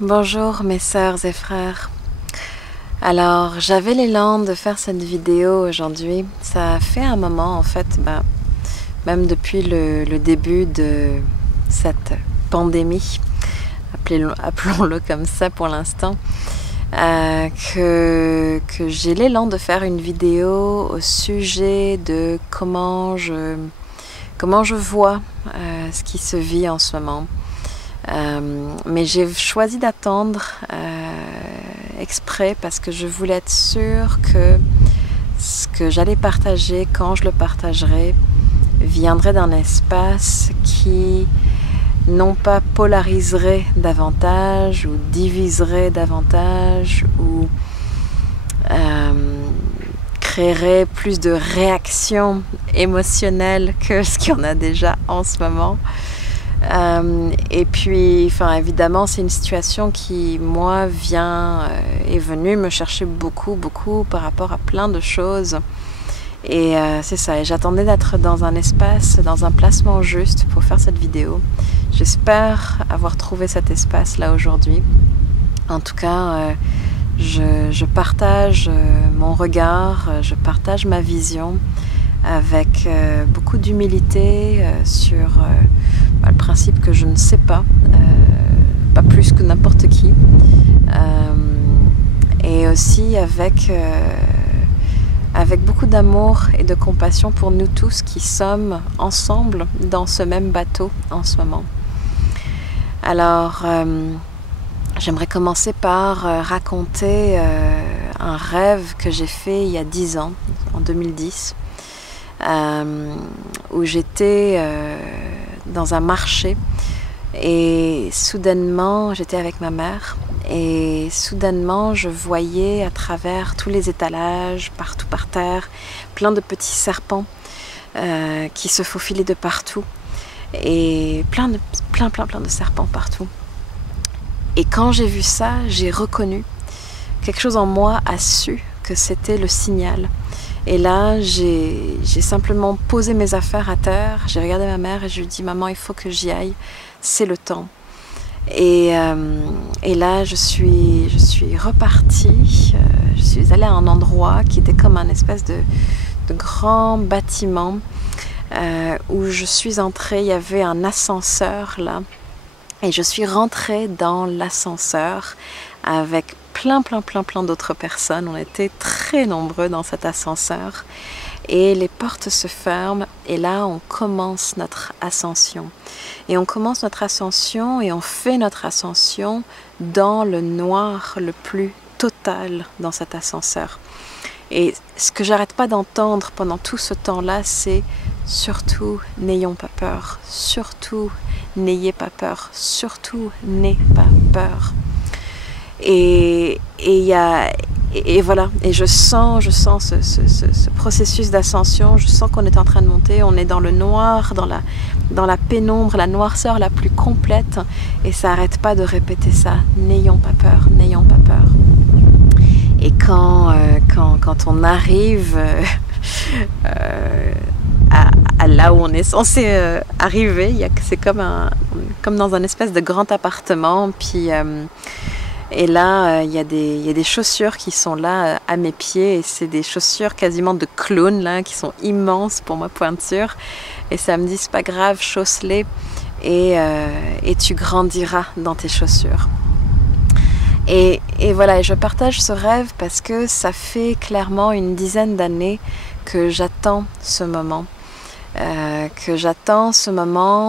Bonjour mes sœurs et frères. Alors j'avais l'élan de faire cette vidéo aujourd'hui. Ça fait un moment en fait, même depuis le début de cette pandémie, appelons-le comme ça pour l'instant, que j'ai l'élan de faire une vidéo au sujet de comment je vois ce qui se vit en ce moment. Mais j'ai choisi d'attendre exprès parce que je voulais être sûre que ce que j'allais partager, quand je le partagerai, viendrait d'un espace qui non pas polariserait davantage ou diviserait davantage ou créerait plus de réactions émotionnelles que ce qu'il y en a déjà en ce moment. Et puis, évidemment, c'est une situation qui, moi, est venue me chercher beaucoup par rapport à plein de choses. Et c'est ça, et j'attendais d'être dans un espace, dans un placement juste pour faire cette vidéo. J'espère avoir trouvé cet espace-là aujourd'hui. En tout cas, je partage mon regard, je partage ma vision avec beaucoup d'humilité sur le principe que je ne sais pas plus que n'importe qui, et aussi avec beaucoup d'amour et de compassion pour nous tous qui sommes ensemble dans ce même bateau en ce moment. Alors, j'aimerais commencer par raconter un rêve que j'ai fait il y a 10 ans, en 2010, où j'étais dans un marché et soudainement, j'étais avec ma mère et soudainement je voyais à travers tous les étalages, partout par terre, plein de petits serpents qui se faufilaient de partout et plein de serpents partout. Et quand j'ai vu ça, j'ai reconnu, quelque chose en moi a su que c'était le signal. Et là, j'ai simplement posé mes affaires à terre, j'ai regardé ma mère et je lui ai dit « Maman, il faut que j'y aille, c'est le temps ». Et là, je suis repartie, je suis allée à un endroit qui était comme un espèce de grand bâtiment où je suis entrée, il y avait un ascenseur là, et je suis rentrée dans l'ascenseur avec plein d'autres personnes. On était très nombreux dans cet ascenseur et les portes se ferment et là on commence notre ascension. Et on commence notre ascension et on fait notre ascension dans le noir le plus total dans cet ascenseur. Et ce que j'arrête pas d'entendre pendant tout ce temps-là, c'est surtout n'ayons pas peur, surtout n'ayez pas peur, surtout n'aie pas peur. Et voilà, et je sens ce processus d'ascension, je sens qu'on est en train de monter, on est dans le noir, dans la pénombre, la noirceur la plus complète, et ça n'arrête pas de répéter ça, n'ayons pas peur, n'ayons pas peur. Et quand on arrive à là où on est censé arriver, c'est comme dans un espèce de grand appartement, puis et là, il y a des chaussures qui sont là à mes pieds et c'est des chaussures quasiment de clown là, qui sont immenses pour ma pointure. Et ça me dit, c'est pas grave, chausse-les et tu grandiras dans tes chaussures. Et voilà, et je partage ce rêve parce que ça fait clairement une dizaine d'années que j'attends ce moment.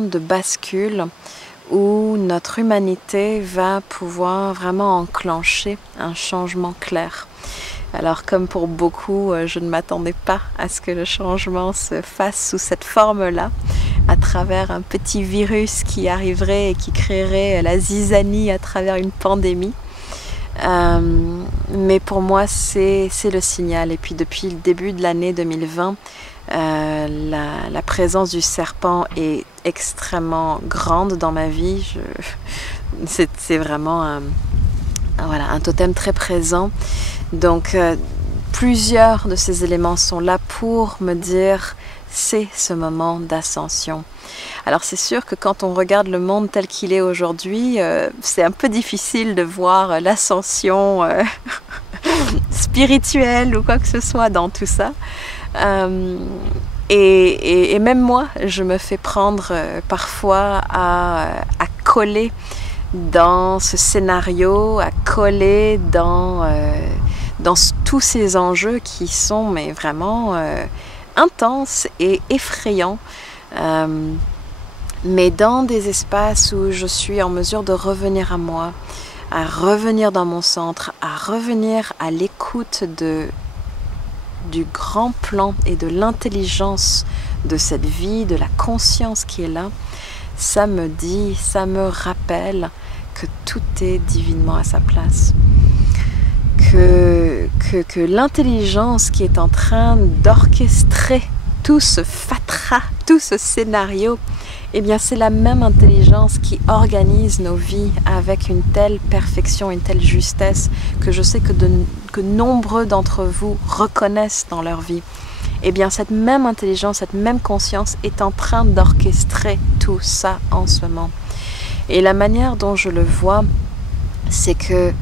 De bascule où notre humanité va pouvoir vraiment enclencher un changement clair. Alors comme pour beaucoup, je ne m'attendais pas à ce que le changement se fasse sous cette forme-là, à travers un petit virus qui arriverait et qui créerait la zizanie à travers une pandémie. Mais pour moi, c'est le signal. Et puis depuis le début de l'année 2020, la présence du serpent est extrêmement grande dans ma vie. C'est vraiment un totem très présent. Donc plusieurs de ces éléments sont là pour me dire c'est ce moment d'ascension. Alors c'est sûr que quand on regarde le monde tel qu'il est aujourd'hui, c'est un peu difficile de voir l'ascension spirituelle ou quoi que ce soit dans tout ça. Et même moi, je me fais prendre parfois à coller dans ce scénario, à coller dans tous ces enjeux qui sont mais vraiment intenses et effrayants, mais dans des espaces où je suis en mesure de revenir à moi, à revenir dans mon centre, à revenir à l'écoute du grand plan et de l'intelligence de cette vie, de la conscience qui est là. Ça me dit, ça me rappelle que tout est divinement à sa place. Que l'intelligence qui est en train d'orchestrer tout ce fatras, tout ce scénario, eh bien c'est la même intelligence qui organise nos vies avec une telle perfection, une telle justesse que je sais que nombreux d'entre vous reconnaissent dans leur vie. Eh bien cette même intelligence, cette même conscience est en train d'orchestrer tout ça en ce moment. Et la manière dont je le vois, c'est que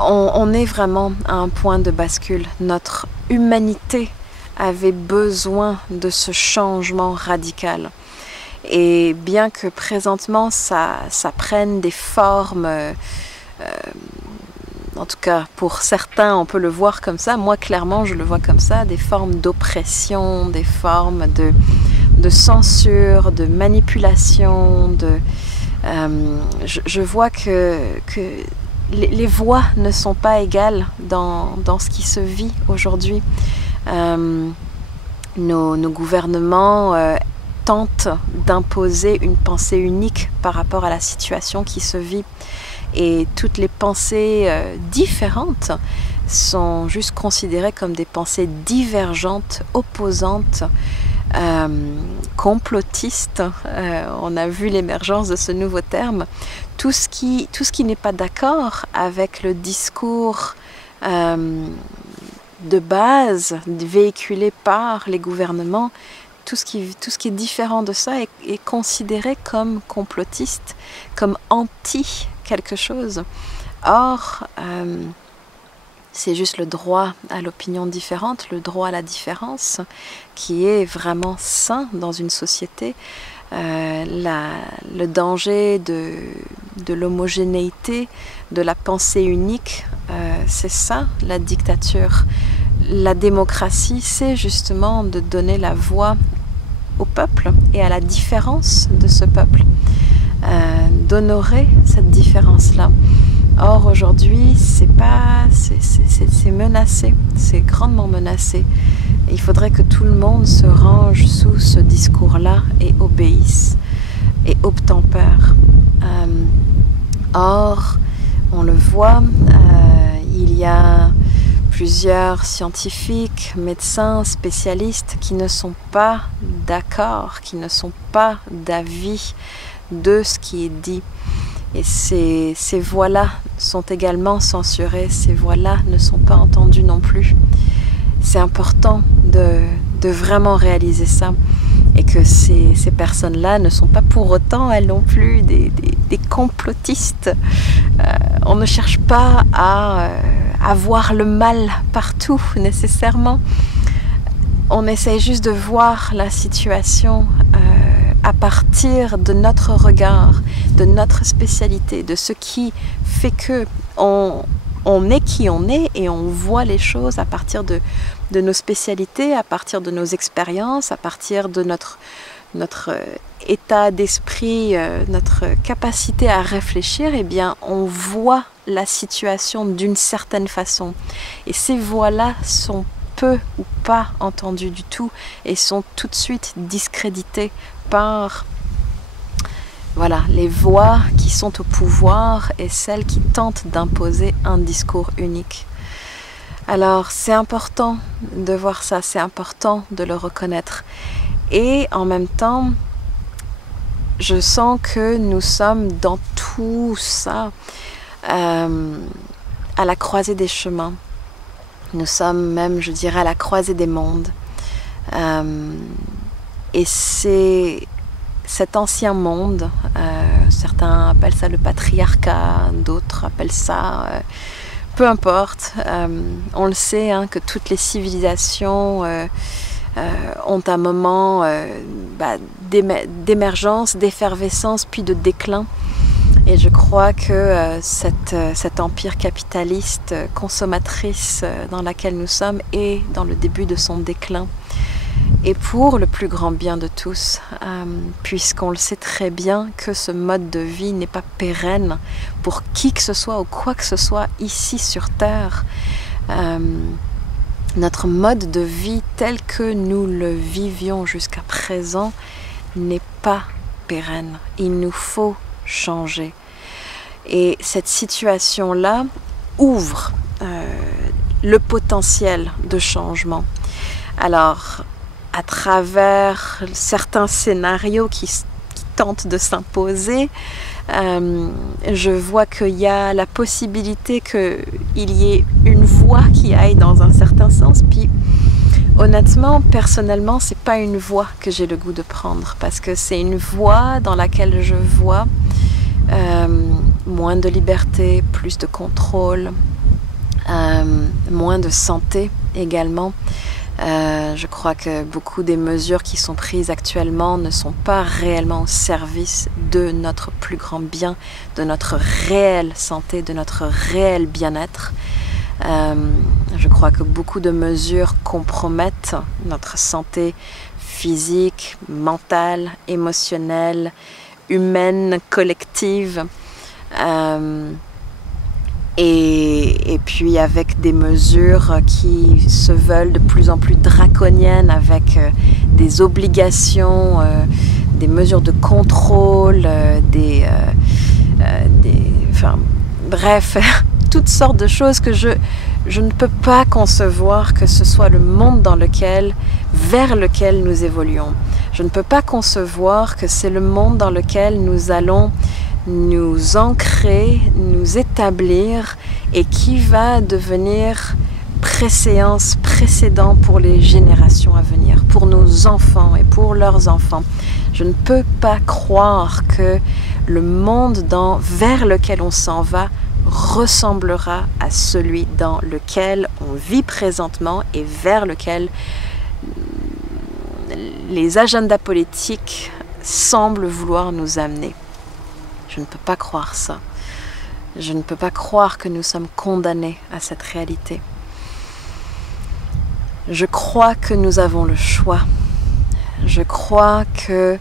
on est vraiment à un point de bascule. Notre humanité avait besoin de ce changement radical. Et bien que présentement ça prenne des formes, en tout cas pour certains on peut le voir comme ça, moi clairement je le vois comme ça, des formes d'oppression, des formes de censure, de manipulation, je vois que les voix ne sont pas égales dans ce qui se vit aujourd'hui. Nos gouvernements tentent d'imposer une pensée unique par rapport à la situation qui se vit. Et toutes les pensées différentes sont juste considérées comme des pensées divergentes, opposantes, complotistes. On a vu l'émergence de ce nouveau terme. Tout ce qui n'est pas d'accord avec le discours de base véhiculé par les gouvernements, tout ce qui est différent de ça est considéré comme complotiste, comme anti quelque chose. Or, c'est juste le droit à l'opinion différente, le droit à la différence, qui est vraiment sain dans une société. Le danger de l'homogénéité, de la pensée unique, c'est ça la dictature. La démocratie, c'est justement de donner la voix au peuple et à la différence de ce peuple, d'honorer cette différence-là. Or aujourd'hui, c'est menacé, c'est grandement menacé. Et il faudrait que tout le monde se range sous ce discours-là et obéisse et obtempère. Or, on le voit, il y a plusieurs scientifiques, médecins, spécialistes qui ne sont pas d'accord, qui ne sont pas d'avis de ce qui est dit. Et ces voix-là sont également censurées, ces voix-là ne sont pas entendues non plus. C'est important de vraiment réaliser ça et que ces personnes-là ne sont pas pour autant, elles non plus, des complotistes. On ne cherche pas à voir le mal partout nécessairement. On essaie juste de voir la situation à partir de notre regard, de notre spécialité, de ce qui fait que on est qui on est et on voit les choses à partir de nos spécialités, à partir de nos expériences, à partir de notre état d'esprit, notre capacité à réfléchir. Eh bien, on voit la situation d'une certaine façon. Et ces voix-là sont peu ou pas entendues du tout et sont tout de suite discréditées par les voix qui sont au pouvoir et celles qui tentent d'imposer un discours unique. Alors c'est important de voir ça, c'est important de le reconnaître. Et en même temps, je sens que nous sommes dans tout ça à la croisée des chemins. Nous sommes même, je dirais, à la croisée des mondes. Et c'est cet ancien monde, certains appellent ça le patriarcat, d'autres appellent ça, peu importe, on le sait hein, que toutes les civilisations ont un moment d'émergence, d'effervescence, puis de déclin. Et je crois que cet empire capitaliste consommatrice dans lequel nous sommes est dans le début de son déclin. Et pour le plus grand bien de tous, puisqu'on le sait très bien que ce mode de vie n'est pas pérenne pour qui que ce soit ou quoi que ce soit ici sur Terre. Notre mode de vie tel que nous le vivions jusqu'à présent n'est pas pérenne. Il nous faut changer. Et cette situation-là ouvre le potentiel de changement. Alors, à travers certains scénarios qui tentent de s'imposer, je vois qu'il y a la possibilité qu'il y ait une voie qui aille dans un certain sens. Puis, honnêtement, personnellement, c'est pas une voie que j'ai le goût de prendre, parce que c'est une voie dans laquelle je vois moins de liberté, plus de contrôle, moins de santé également. Je crois que beaucoup des mesures qui sont prises actuellement ne sont pas réellement au service de notre plus grand bien, de notre réelle santé, de notre réel bien-être. Je crois que beaucoup de mesures compromettent notre santé physique, mentale, émotionnelle, humaine, collective. Et puis avec des mesures qui se veulent de plus en plus draconiennes, avec des obligations, des mesures de contrôle, bref, toutes sortes de choses que je ne peux pas concevoir que ce soit le monde vers lequel nous évoluons. Je ne peux pas concevoir que c'est le monde dans lequel nous allons nous ancrer, nous établir et qui va devenir précédent pour les générations à venir, pour nos enfants et pour leurs enfants. Je ne peux pas croire que le monde vers lequel on s'en va ressemblera à celui dans lequel on vit présentement et vers lequel les agendas politiques semblent vouloir nous amener. Je ne peux pas croire ça. Je ne peux pas croire que nous sommes condamnés à cette réalité. Je crois que nous avons le choix. Je crois que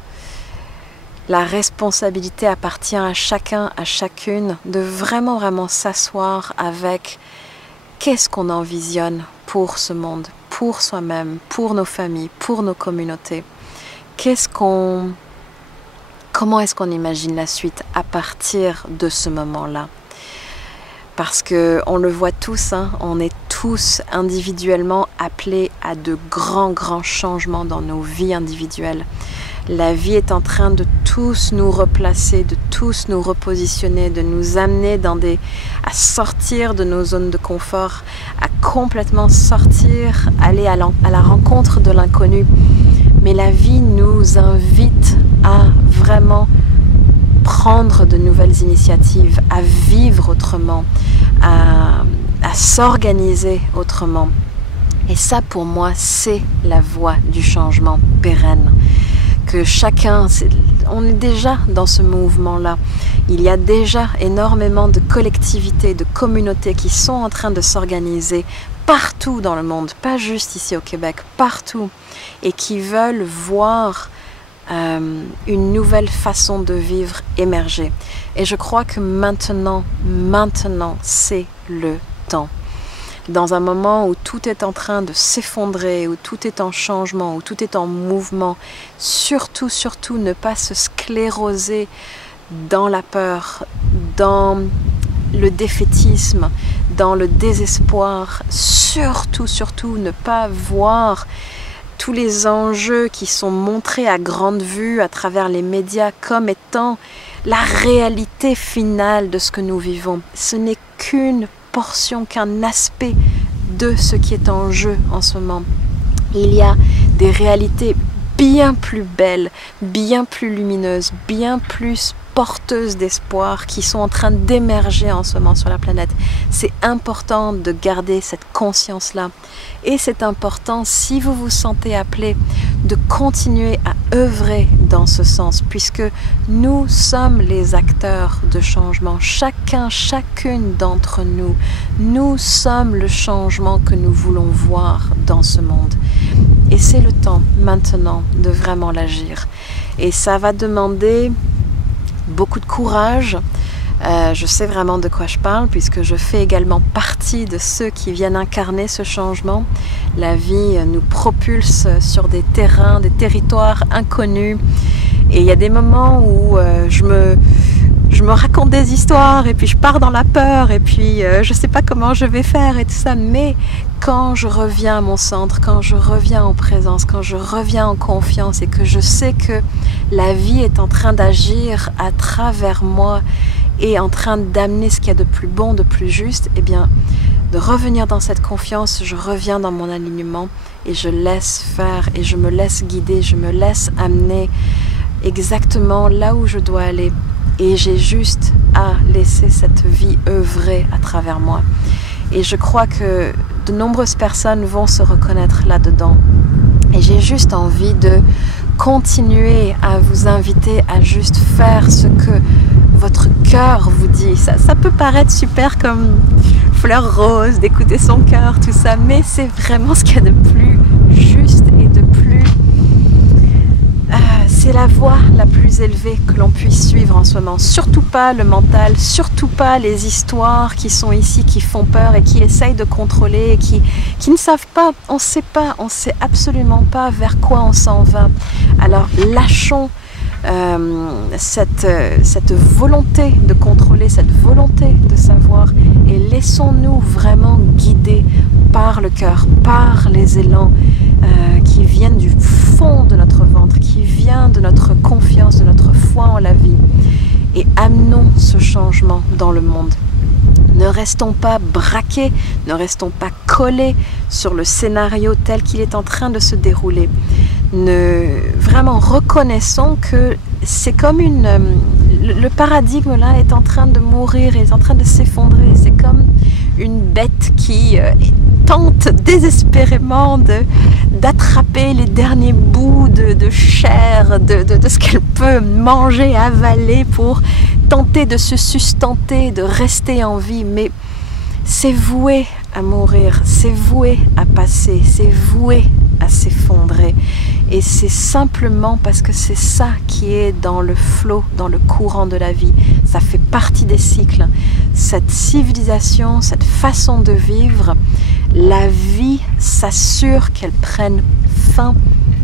la responsabilité appartient à chacun, à chacune, de vraiment s'asseoir avec qu'est-ce qu'on envisionne pour ce monde, pour soi-même, pour nos familles, pour nos communautés. Comment est-ce qu'on imagine la suite à partir de ce moment-là? Parce qu'on le voit tous, hein, on est tous individuellement appelés à de grands changements dans nos vies individuelles. La vie est en train de tous nous replacer, de tous nous repositionner, de nous amener à sortir de nos zones de confort, à complètement sortir, aller à la rencontre de l'inconnu. Mais la vie nous invite à vraiment prendre de nouvelles initiatives, à vivre autrement, à s'organiser autrement. Et ça, pour moi, c'est la voie du changement pérenne. Que chacun, on est déjà dans ce mouvement-là. Il y a déjà énormément de collectivités, de communautés qui sont en train de s'organiser partout dans le monde, pas juste ici au Québec, partout, et qui veulent voir une nouvelle façon de vivre émerger. Et je crois que maintenant, c'est le temps. Dans un moment où tout est en train de s'effondrer, où tout est en changement, où tout est en mouvement, surtout ne pas se scléroser dans la peur, dans le défaitisme, dans le désespoir, surtout ne pas voir tous les enjeux qui sont montrés à grande vue à travers les médias comme étant la réalité finale de ce que nous vivons. Ce n'est qu'une portion, qu'un aspect de ce qui est en jeu en ce moment. Il y a des réalités bien plus belles, bien plus lumineuses, bien plus porteuses d'espoir qui sont en train d'émerger en ce moment sur la planète. C'est important de garder cette conscience-là. Et c'est important, si vous vous sentez appelé, de continuer à œuvrer dans ce sens, puisque nous sommes les acteurs de changement. Chacun, chacune d'entre nous, nous sommes le changement que nous voulons voir dans ce monde. Et c'est le temps maintenant de vraiment l'agir. Et ça va demander beaucoup de courage. Je sais vraiment de quoi je parle puisque je fais également partie de ceux qui viennent incarner ce changement. La vie nous propulse sur des terrains, des territoires inconnus. Et il y a des moments où je me raconte des histoires et puis je pars dans la peur et puis je ne sais pas comment je vais faire et tout ça. Mais quand je reviens à mon centre, quand je reviens en présence, quand je reviens en confiance et que je sais que la vie est en train d'agir à travers moi et en train d'amener ce qu'il y a de plus bon, de plus juste, eh bien, de revenir dans cette confiance, je reviens dans mon alignement et je laisse faire et je me laisse guider, je me laisse amener exactement là où je dois aller. Et j'ai juste à laisser cette vie œuvrer à travers moi. Et je crois que de nombreuses personnes vont se reconnaître là-dedans. Et j'ai juste envie de continuer à vous inviter à juste faire ce que votre cœur vous dit. Ça peut paraître super comme fleur rose, d'écouter son cœur, tout ça, mais c'est vraiment ce qu'il y a de plus juste et de plus... c'est la voie la plus élevée que l'on puisse suivre en ce moment. Surtout pas le mental, surtout pas les histoires qui sont ici, qui font peur et qui essayent de contrôler et qui ne savent pas, on sait absolument pas vers quoi on s'en va. Alors lâchons cette volonté de contrôler, cette volonté de savoir et laissons-nous vraiment guider par le cœur, par les élans qui viennent du fond de notre ventre, qui viennent de notre confiance, de notre foi en la vie et amenons ce changement dans le monde. Ne restons pas braqués, ne restons pas collés sur le scénario tel qu'il est en train de se dérouler. Vraiment reconnaissons que c'est comme le paradigme là est en train de mourir, est en train de s'effondrer. C'est comme une bête qui tente désespérément d'attraper les derniers bouts de chair, de ce qu'elle peut manger, avaler pour tenter de se sustenter, de rester en vie. Mais c'est voué à mourir, c'est voué à passer, c'est voué à s'effondrer. Et c'est simplement parce que c'est ça qui est dans le flot, dans le courant de la vie. Ça fait partie des cycles. Cette civilisation, cette façon de vivre, la vie s'assure qu'elle prenne fin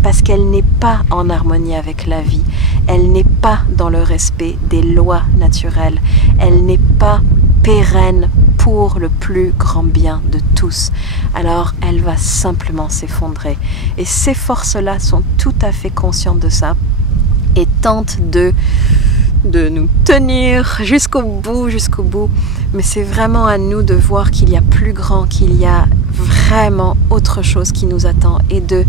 parce qu'elle n'est pas en harmonie avec la vie. Elle n'est pas dans le respect des lois naturelles. Elle n'est pas pérenne pour le plus grand bien de tous. Alors elle va simplement s'effondrer. Et ces forces-là sont tout à fait conscientes de ça et tentent de nous tenir jusqu'au bout. Mais c'est vraiment à nous de voir qu'il y a plus grand, qu'il y a vraiment autre chose qui nous attend et de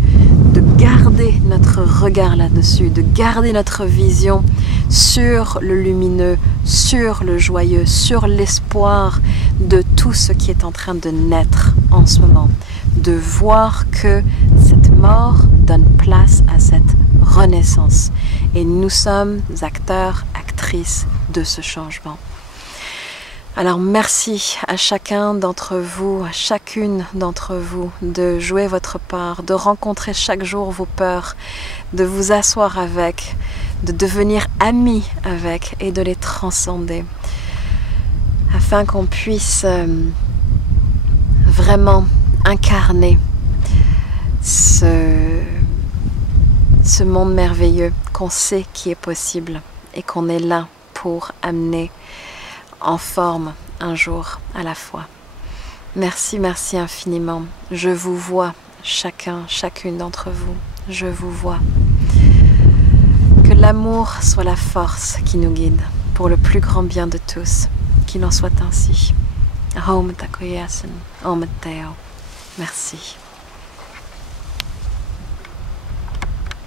garder notre regard là-dessus, de garder notre vision sur le lumineux, sur le joyeux, sur l'espoir de tout ce qui est en train de naître en ce moment. De voir que cette mort donne place à cette renaissance. Et nous sommes acteurs, actrices de ce changement. Alors merci à chacun d'entre vous, à chacune d'entre vous de jouer votre part, de rencontrer chaque jour vos peurs, de vous asseoir avec, de devenir amis avec et de les transcender afin qu'on puisse vraiment incarner ce monde merveilleux qu'on sait qui est possible et qu'on est là pour amener en forme un jour à la fois. Merci, merci infiniment. Je vous vois, chacun, chacune d'entre vous. Je vous vois. Que l'amour soit la force qui nous guide pour le plus grand bien de tous. Qu'il en soit ainsi. Om Takoyasen, Om Teo. Merci.